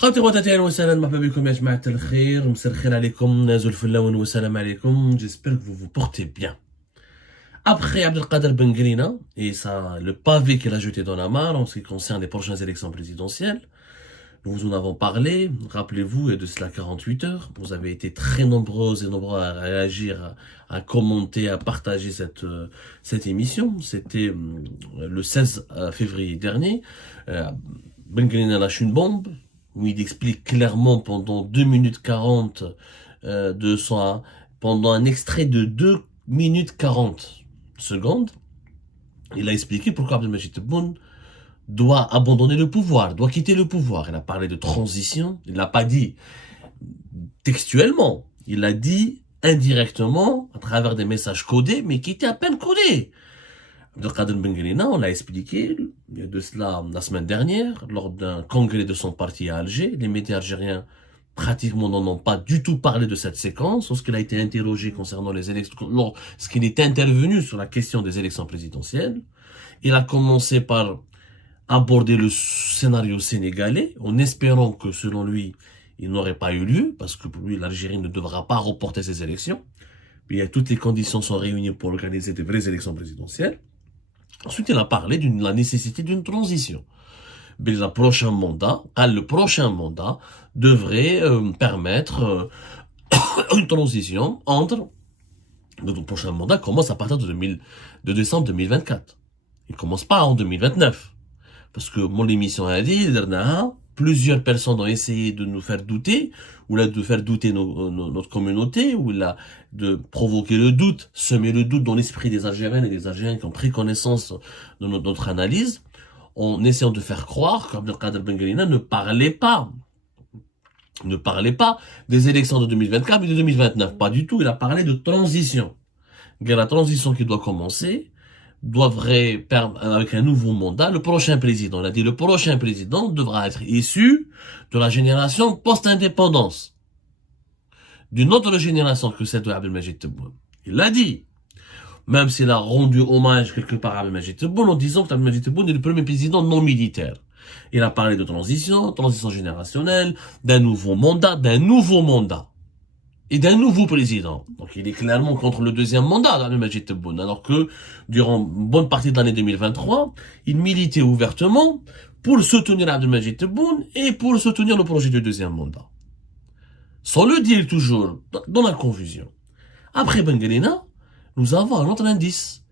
خاوتي خواتاتي اهلا وسهلا مرحبا بكم يا جماعه الخير مساء الخير عليكم نازل فلاون والسلام عليكم j'espère que vous vous portez bien. Après Abdelkader Ben Grina et ça, le pavé qu'il a jeté dans la mare en ce qui concerne les prochaines élections présidentielles, nous vous en avons parlé, rappelez-vous, il y a de cela 48 heures, vous avez été très nombreux et nombreux à réagir, à commenter, à partager cette émission, c'était le 16 février dernier, Ben Grina lâche une bombe, où il explique clairement pendant 2 minutes 40 pendant un extrait de 2 minutes 40 secondes, il a expliqué pourquoi Abdelmajid Tebboune doit abandonner le pouvoir, doit quitter le pouvoir. Il a parlé de transition, il l'a pas dit textuellement, il l'a dit indirectement à travers des messages codés, mais qui étaient à peine codés. Abdelkader Ben Grina, on l'a expliqué, il y a de cela la semaine dernière, lors d'un congrès de son parti à Alger. Les médias algériens pratiquement n'en ont pas du tout parlé de cette séquence, lorsqu'il a été interrogé concernant les élections, lorsqu'il est intervenu sur la question des élections présidentielles. Il a commencé par aborder le scénario sénégalais, en espérant que, selon lui, il n'aurait pas eu lieu, parce que pour lui, l'Algérie ne devra pas reporter ses élections. Puis, toutes les conditions sont réunies pour organiser de vraies élections présidentielles. Ensuite, il a parlé de la nécessité d'une transition. Mais le prochain mandat devrait permettre une transition entre... Le prochain mandat commence à partir de décembre 2024. Il ne commence pas en 2029. Parce que mon émission a dit, plusieurs personnes ont essayé de nous faire douter, ou là de faire douter notre communauté, ou là de provoquer le doute, semer le doute dans l'esprit des Algériennes et des Algériens qui ont pris connaissance de notre analyse, en essayant de faire croire qu'Abdelkader Ben Grina ne parlait pas des élections de 2024 mais de 2029. Pas du tout, il a parlé de transition. La transition qui doit commencer devrait permettre, avec un nouveau mandat, le prochain président, il a dit le prochain président devra être issu de la génération post-indépendance. D'une autre génération que celle de Abdelmajid Tebboune. Il l'a dit. Même s'il a rendu hommage quelque part à Abdelmajid Tebboune en disant que Abdelmajid Tebboune est le premier président non militaire. Il a parlé de transition générationnelle, d'un nouveau mandat, et d'un nouveau président. Donc il est clairement contre le deuxième mandat d'Abdelmajid Tebboune, alors que durant une bonne partie de l'année 2023, il militait ouvertement pour soutenir Abdelmajid Tebboune et pour soutenir le projet du deuxième mandat. Sans le dire toujours, dans la confusion. Après Ben Grina, nous avons un autre indice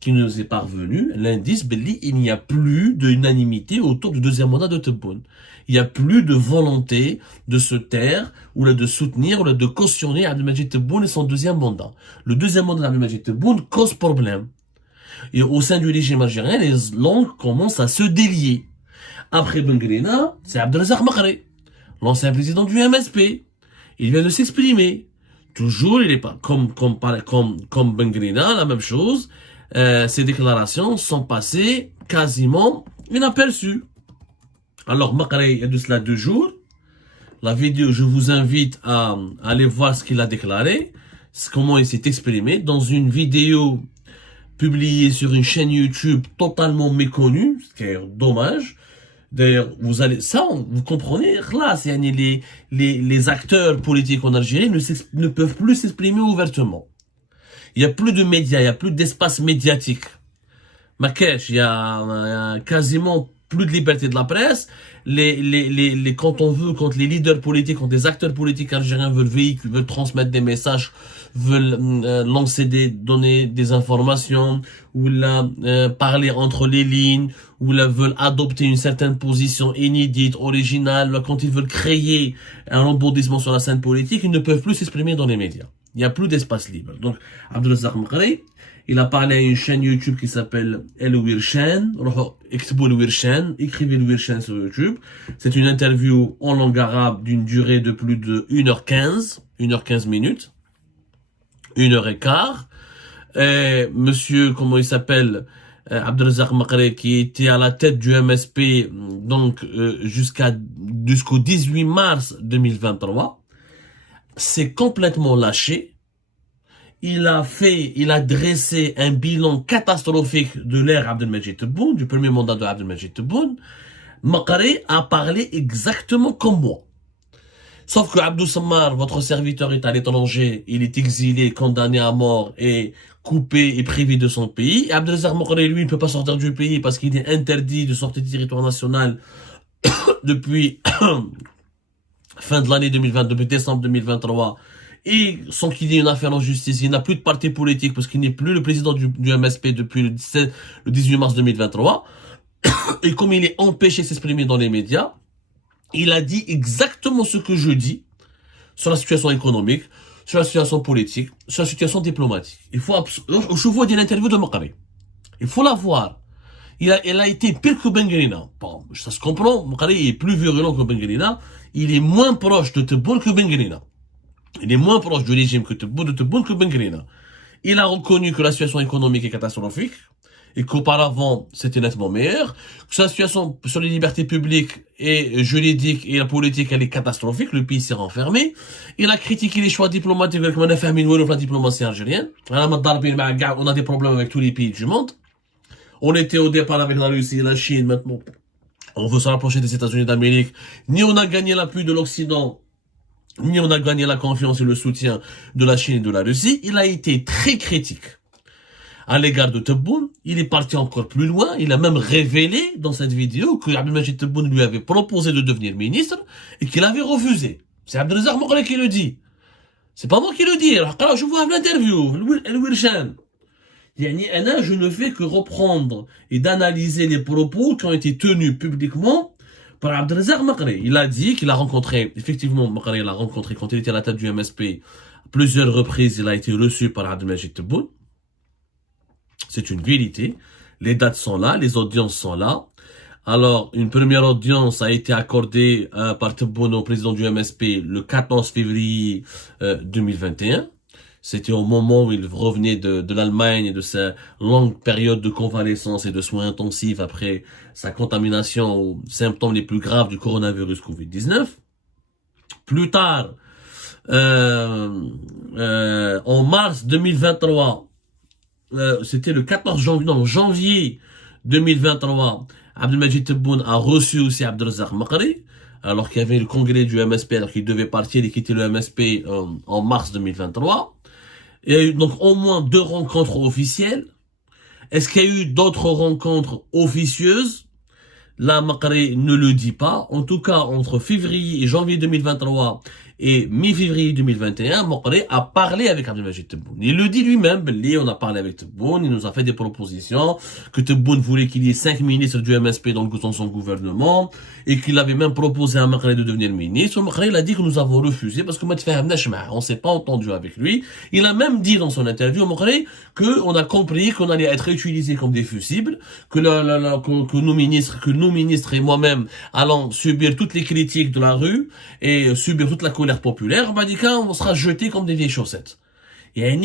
qui nous est parvenu, l'indice Belli, il n'y a plus d'unanimité autour du deuxième mandat de Tebboune. Il n'y a plus de volonté de se taire, ou là de soutenir, ou là de cautionner Abdelmajid Tebboune et son deuxième mandat. Le deuxième mandat d'Abdelmajid Tebboune cause problème. Et au sein du régime algérien, les langues commencent à se délier. Après Ben Grina, c'est Abdelrazak Makré, l'ancien président du MSP. Il vient de s'exprimer. Toujours, il est pas comme Ben Grina, la même chose. Ces déclarations sont passées quasiment inaperçues. Alors, Makré, il y a de cela 2 jours. La vidéo, je vous invite à aller voir ce qu'il a déclaré, comment il s'est exprimé dans une vidéo publiée sur une chaîne YouTube totalement méconnue, ce qui est dommage. D'ailleurs, vous comprenez, là, c'est les acteurs politiques en Algérie ne peuvent plus s'exprimer ouvertement. Il y a plus de médias, il y a plus d'espace médiatique. Makesh, il y a quasiment plus de liberté de la presse. Quand les leaders politiques, quand des acteurs politiques algériens veulent transmettre des messages, veulent donner des informations, ou là, parler entre les lignes, ou là, veulent adopter une certaine position inédite, originale, quand ils veulent créer un rebondissement sur la scène politique, ils ne peuvent plus s'exprimer dans les médias. Il n'y a plus d'espace libre. Donc, Abdelrazak Makré, il a parlé à une chaîne YouTube qui s'appelle El Wirshan. Écrivez le Wirshan sur YouTube. C'est une interview en langue arabe d'une durée de plus de 1h15 minutes. 1h15. Et monsieur, comment il s'appelle, Abdelrazak Makré, qui était à la tête du MSP, donc, jusqu'au 18 mars 2023, s'est complètement lâché. Il a dressé un bilan catastrophique de l'ère Abdelmajid Tebboune, du premier mandat de Abdelmajid Tebboune, Makare a parlé exactement comme moi. Sauf que Abdou Sammar, votre serviteur, est à l'étranger, il est exilé, condamné à mort et coupé et privé de son pays. Et Abdelazar Makare, lui, ne peut pas sortir du pays parce qu'il est interdit de sortir du territoire national depuis fin de l'année 2020, depuis décembre 2023. Et sans qu'il y ait une affaire en justice, il n'a plus de parti politique parce qu'il n'est plus le président du MSP depuis le 18 mars 2023. Et comme il est empêché de s'exprimer dans les médias, il a dit exactement ce que je dis sur la situation économique, sur la situation politique, sur la situation diplomatique. Je vois une interview de Makare. Il faut la voir. Elle a été pire que Benguerina. Bon, ça se comprend, Makare est plus virulent que Benguerina. Il est moins proche de Tebboune que Benguerina. Il est moins proche du régime que Tebboune que Benguerina. Il a reconnu que la situation économique est catastrophique et qu'auparavant, c'était nettement meilleur, que la situation sur les libertés publiques et juridiques et la politique, elle est catastrophique, le pays s'est renfermé. Il a critiqué les choix diplomatiques avec la diplomatie algérienne. On a des problèmes avec tous les pays du monde. On était au départ avec la Russie et la Chine, maintenant on veut se rapprocher des États-Unis d'Amérique. Ni on a gagné l'appui de l'Occident, ni on a gagné la confiance et le soutien de la Chine et de la Russie. Il a été très critique à l'égard de Tebboune. Il est parti encore plus loin. Il a même révélé dans cette vidéo que Abdelmajid Tebboune lui avait proposé de devenir ministre et qu'il avait refusé. C'est Abdelazar Makare qui le dit. C'est pas moi qui le dis. Alors, je vois l'interview, El-Wirshan. Je ne fais que reprendre et d'analyser les propos qui ont été tenus publiquement par Abdelazar Makare. Il a dit qu'il a rencontré, effectivement, Makare l'a rencontré quand il était à la tête du MSP. À plusieurs reprises, il a été reçu par Abdelmajid Tebboune. C'est une vérité. Les dates sont là, les audiences sont là. Alors, une première audience a été accordée par Tebboune au président du MSP le 14 février 2021. C'était au moment où il revenait de l'Allemagne et de sa longue période de convalescence et de soins intensifs après sa contamination aux symptômes les plus graves du coronavirus Covid-19. Plus tard, en mars 2023, c'était le 14 janvier, non, janvier 2023, Abdelmajid Tebboune a reçu aussi Abdelazar Makare, alors qu'il y avait le congrès du MSP, alors qu'il devait partir et quitter le MSP en mars 2023. Il y a eu donc au moins 2 rencontres officielles. Est-ce qu'il y a eu d'autres rencontres officieuses? Là, Makare ne le dit pas. En tout cas, entre février et janvier 2023 et mi-février 2021, Makare a parlé avec Abdelmajid Tebboune. Il le dit lui-même, on a parlé avec Tebboune, il nous a fait des propositions, que Tebboune voulait qu'il y ait 5 ministres du MSP dans son gouvernement, et qu'il avait même proposé à Makare de devenir ministre. Makare, il a dit que nous avons refusé, parce que on s'est pas entendu avec lui. Il a même dit dans son interview, Makare, qu'on a compris qu'on allait être utilisés comme des fusibles, que nos ministres et moi-même allons subir toutes les critiques de la rue, et subir toute la colère populaire, on sera jeté comme des vieilles chaussettes. Et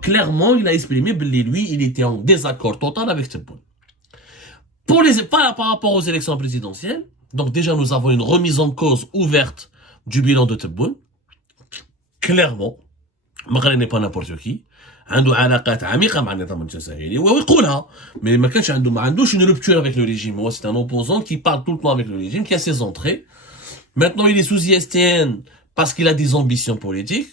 clairement, il a exprimé, lui, il était en désaccord total avec Tebboune. Par rapport aux élections présidentielles, donc déjà nous avons une remise en cause ouverte du bilan de Tebboune. Clairement, Makare n'est pas n'importe qui. عنده علاقات عميقة مع النظام الجزائري ويقولها mais ما عندوش une rupture avec le régime. C'est un opposant qui parle tout le temps avec le régime, qui a ses entrées. Maintenant, il est sous ISTN parce qu'il a des ambitions politiques,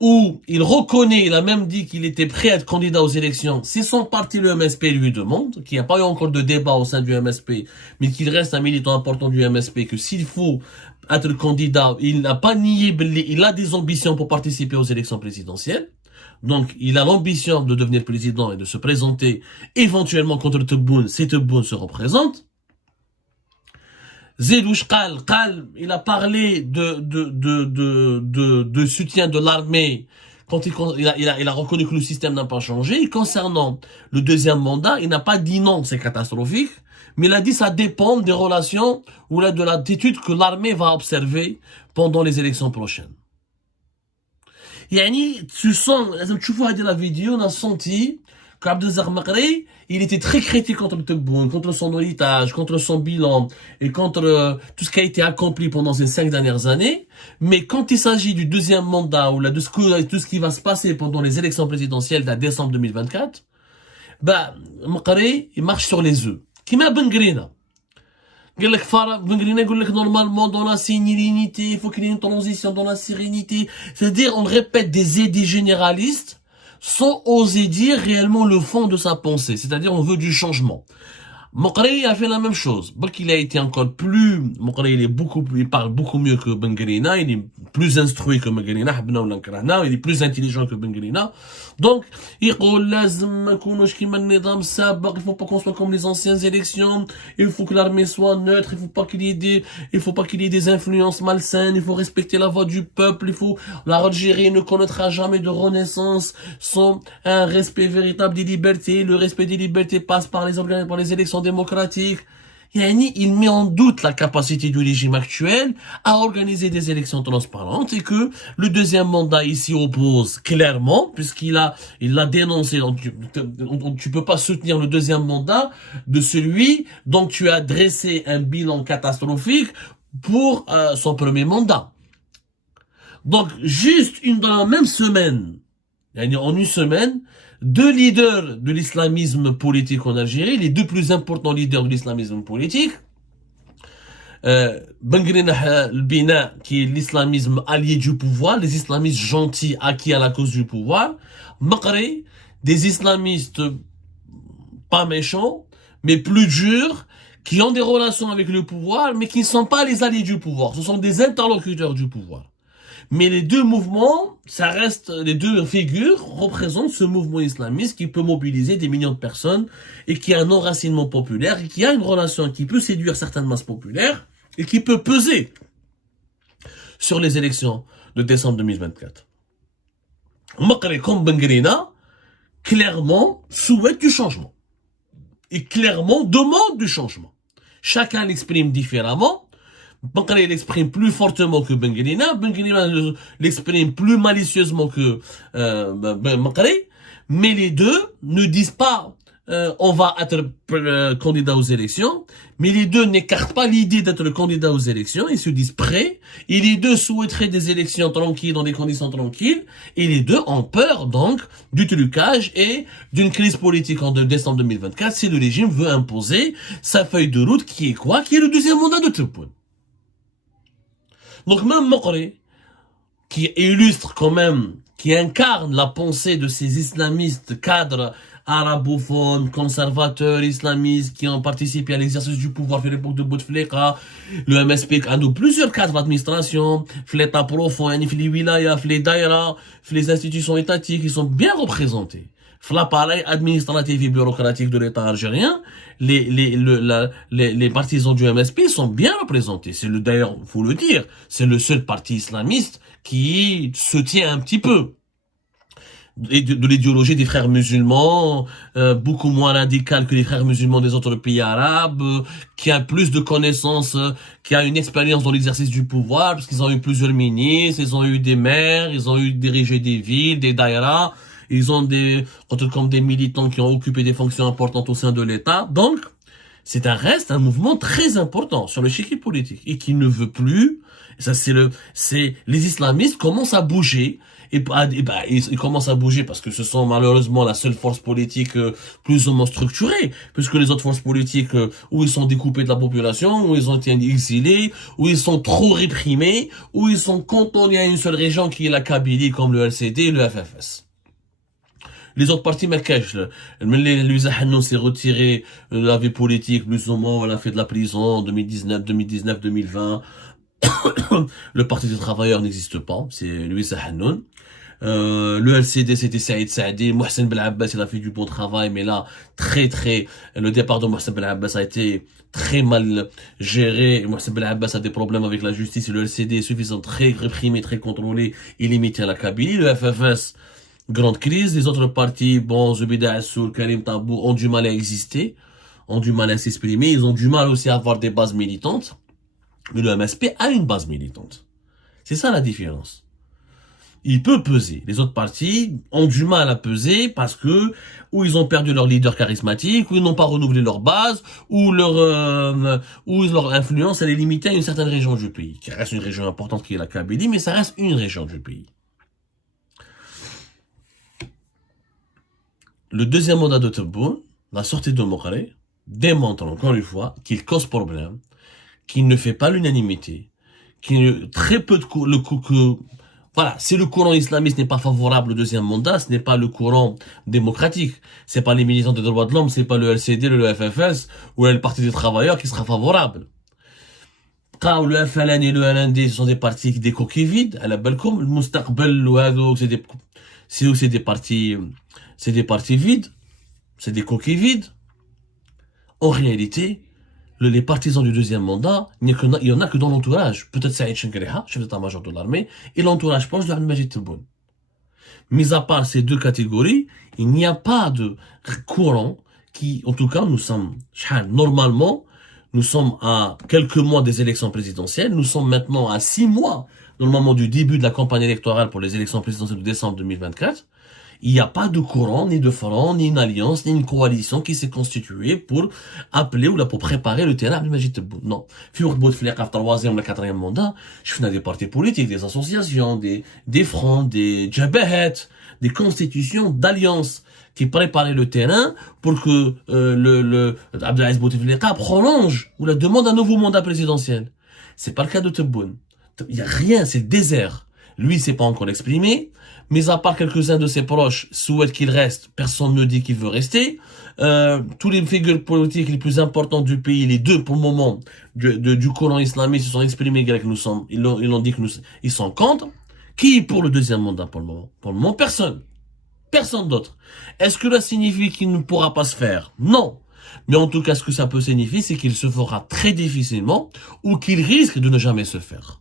où il reconnaît, il a même dit qu'il était prêt à être candidat aux élections si son parti, le MSP, lui demande, qu'il n'y a pas eu encore de débat au sein du MSP, mais qu'il reste un militant important du MSP, que s'il faut être candidat, il n'a pas nié, il a des ambitions pour participer aux élections présidentielles. Donc, il a l'ambition de devenir président et de se présenter éventuellement contre Tebboune si Tebboune se représente. Zedouch Qal, il a parlé de soutien de l'armée quand il a reconnu que le système n'a pas changé. Et concernant le deuxième mandat, il n'a pas dit non, c'est catastrophique, mais il a dit ça dépend des relations ou de l'attitude que l'armée va observer pendant les élections prochaines. Tu sens, tu vois la vidéo, on a senti qu'Abdelazar Makare, il était très critique contre Tebboune, contre son héritage, contre son bilan et contre tout ce qui a été accompli pendant ces 5 dernières années. Mais quand il s'agit du deuxième mandat ou de tout ce qui va se passer pendant les élections présidentielles de décembre 2024, Makare, il marche sur les œufs. Qui m'a Benguerina. قال لك بن قرينة يقول لك normalement dans la sérénité, il faut qu'il y ait une transition dans la sérénité. C'est-à-dire, on répète des idées généralistes sans oser dire réellement le fond de sa pensée. C'est-à-dire, on veut du changement. Mokri a fait la même chose. Donc il a été encore plus, Mokri il parle beaucoup mieux que Ben Grina, il est plus instruit que Ben Grina, il est plus intelligent que Ben Grina. Donc, il faut pas qu'on soit comme les anciennes élections, il faut que l'armée soit neutre, il faut pas qu'il y ait des influences malsaines, il faut respecter la voix du peuple, l'Algérie ne connaîtra jamais de renaissance sans un respect véritable des libertés, le respect des libertés passe par les élections démocratiques. Il met en doute la capacité du régime actuel à organiser des élections transparentes et que le deuxième mandat ici oppose clairement, il l'a dénoncé. Donc, tu peux pas soutenir le deuxième mandat de celui dont tu as dressé un bilan catastrophique pour son premier mandat. Donc, dans la même semaine, en une semaine, deux leaders de l'islamisme politique en Algérie, les deux plus importants leaders de l'islamisme politique, Ben Grina al-Bina, qui est l'islamisme allié du pouvoir, les islamistes gentils acquis à la cause du pouvoir, Maqri, des islamistes pas méchants, mais plus durs, qui ont des relations avec le pouvoir, mais qui ne sont pas les alliés du pouvoir, ce sont des interlocuteurs du pouvoir. Mais les deux mouvements, les deux figures représentent ce mouvement islamiste qui peut mobiliser des millions de personnes et qui a un enracinement populaire et qui a une relation qui peut séduire certaines masses populaires et qui peut peser sur les élections de décembre 2024. Maqri comme Ben Grina, clairement souhaite du changement et clairement demande du changement. Chacun l'exprime différemment. Maqri l'exprime plus fortement que Ben Grina l'exprime plus malicieusement que Maqri, mais les deux ne disent pas on va être candidat aux élections, mais les deux n'écartent pas l'idée d'être le candidat aux élections, ils se disent prêts, et les deux souhaiteraient des élections tranquilles, dans des conditions tranquilles, et les deux ont peur donc du trucage et d'une crise politique en décembre 2024 si le régime veut imposer sa feuille de route qui est quoi? Qui est le deuxième mandat de Tebboune. Donc même Maqri, qui illustre quand même, qui incarne la pensée de ces islamistes cadres arabophones, conservateurs, islamistes, qui ont participé à l'exercice du pouvoir à l'époque de Bouteflika, le MSP a nous plusieurs cadres d'administration, l'État profond, les wilayas, les daïras, les institutions étatiques, ils sont bien représentés. L'appareil administratif et bureaucratique de l'État algérien, les partisans du MSP sont bien représentés. D'ailleurs, faut le dire, c'est le seul parti islamiste qui se tient un petit peu de l'idéologie des frères musulmans, beaucoup moins radical que les frères musulmans des autres pays arabes, qui a plus de connaissances, qui a une expérience dans l'exercice du pouvoir, parce qu'ils ont eu plusieurs ministres, ils ont eu des maires, ils ont eu dirigé des villes, des daïras, ils ont comme des militants qui ont occupé des fonctions importantes au sein de l'État. Donc, reste un mouvement très important sur l'échiquier politique et qui ne veut plus. Ça, les islamistes commencent à bouger ils commencent à bouger parce que ce sont malheureusement la seule force politique plus ou moins structurée, puisque les autres forces politiques où ils sont découpés de la population, où ils ont été exilés, où ils sont trop réprimés, où ils sont cantonnés à une seule région qui est la Kabylie comme le LCD et le FFS. Les autres partis, Louisa Hannou s'est retiré de la vie politique, plus ou moins, elle a fait de la prison en 2019, 2020. Le Parti des travailleurs n'existe pas, c'est Louisa Hannoun. Le LCD, c'était Saïd Saadi. Mohsen Ben Abbas, il a fait du bon travail, mais là, le départ de Mohsen Ben Abbas a été très mal géré. Mohsen Ben Abbas a des problèmes avec la justice et le LCD est suffisamment très réprimé, très contrôlé et limité à la Kabylie. Le FFS, grande crise. Les autres partis, Zubida Assoul, Karim Tabou, ont du mal à exister, ont du mal à s'exprimer. Ils ont du mal aussi à avoir des bases militantes. Mais le MSP a une base militante. C'est ça la différence. Il peut peser. Les autres partis ont du mal à peser parce que ou ils ont perdu leur leader charismatique, ou ils n'ont pas renouvelé leur base, ou leur influence elle est limitée à une certaine région du pays, qui reste une région importante qui est la Kabylie, mais ça reste une région du pays. Le deuxième mandat de Tebboune, la sortie de Mokri, démontre encore une fois qu'il cause problème qui ne fait pas l'unanimité, très peu de voilà, si le courant islamiste n'est pas favorable au deuxième mandat, ce n'est pas le courant démocratique, c'est pas les militants des droits de l'homme, c'est pas le LCD, le FFS ou le Parti des travailleurs qui sera favorable. Quand le FLN et le LND, ce sont des partis des coquilles vides, à la Belcom, le Mustaqbal, c'est des partis vides, c'est des coquilles vides. En réalité, les partisans du deuxième mandat, il y en a que dans l'entourage. Peut-être Saïd Chenkeriha, chef d'état-major de l'armée, et l'entourage proche de Al-Majid Tebboune. Mis à part ces deux catégories, il n'y a pas de courant qui, en tout cas, normalement, nous sommes à quelques mois des élections présidentielles, nous sommes maintenant à 6 mois, dans le moment du début de la campagne électorale pour les élections présidentielles de décembre 2024. Il n'y a pas de courant, ni de front, ni une alliance, ni une coalition qui s'est constituée pour appeler ou là pour préparer le terrain de Majid Tebboune. Non. Fiourt Bouteflika, troisième ou le quatrième mandat, je fais des partis politiques, des associations, des fronts, des jabahat, des constitutions d'alliances qui préparaient le terrain pour que Abdelaziz Bouteflika prolonge ou la demande un nouveau mandat présidentiel. C'est pas le cas de Tebboune. Il y a rien, c'est le désert. Lui, c'est pas encore exprimé. Mais à part quelques-uns de ses proches souhaitent qu'il reste, personne ne dit qu'il veut rester. Tous les figures politiques les plus importantes du pays, les deux pour le moment du courant islamiste se sont exprimés que ils ont dit que ils sont contre. Qui est pour le deuxième mandat pour le moment? Pour le moment, personne. Personne d'autre. Est-ce que cela signifie qu'il ne pourra pas se faire? Non. Mais en tout cas, ce que ça peut signifier, c'est qu'il se fera très difficilement ou qu'il risque de ne jamais se faire.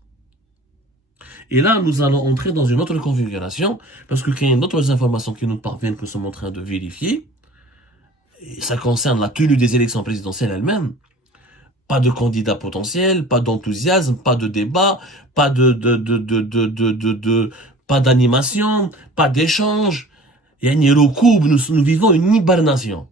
Et là, nous allons entrer dans une autre configuration, parce qu'il y a d'autres informations qui nous parviennent que nous sommes en train de vérifier. Et ça concerne la tenue des élections présidentielles elles-mêmes. Pas de candidats potentiels, pas d'enthousiasme, pas de débat, pas pas d'animation, pas d'échange. Il y a une recours, nous vivons une hibernation.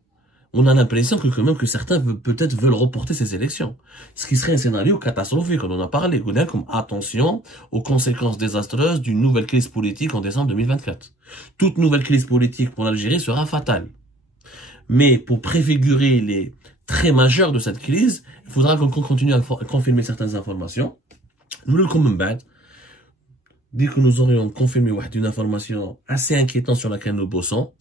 On a l'impression que quand même que certains peut-être veulent reporter ces élections. Ce qui serait un scénario catastrophique, on en a parlé. Comme attention aux conséquences désastreuses d'une nouvelle crise politique en décembre 2024. Toute nouvelle crise politique pour l'Algérie sera fatale. Mais pour préfigurer les traits majeurs de cette crise, il faudra qu'on continue à confirmer certaines informations. Nous le commun dès que nous aurions confirmé une information assez inquiétante sur laquelle nous bossons,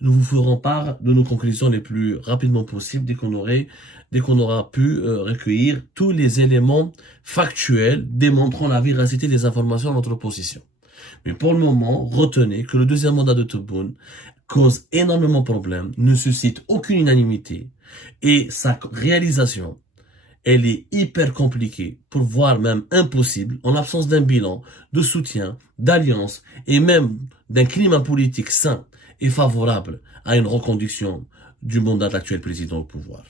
nous vous ferons part de nos conclusions les plus rapidement possible dès qu'on aura pu recueillir tous les éléments factuels démontrant la véracité des informations de notre position. Mais pour le moment, retenez que le deuxième mandat de Tebboune cause énormément de problèmes, ne suscite aucune unanimité et sa réalisation, elle est hyper compliquée, pour voire même impossible, en l'absence d'un bilan, de soutien, d'alliance et même d'un climat politique sain et favorable à une reconduction du mandat de l'actuel président au pouvoir.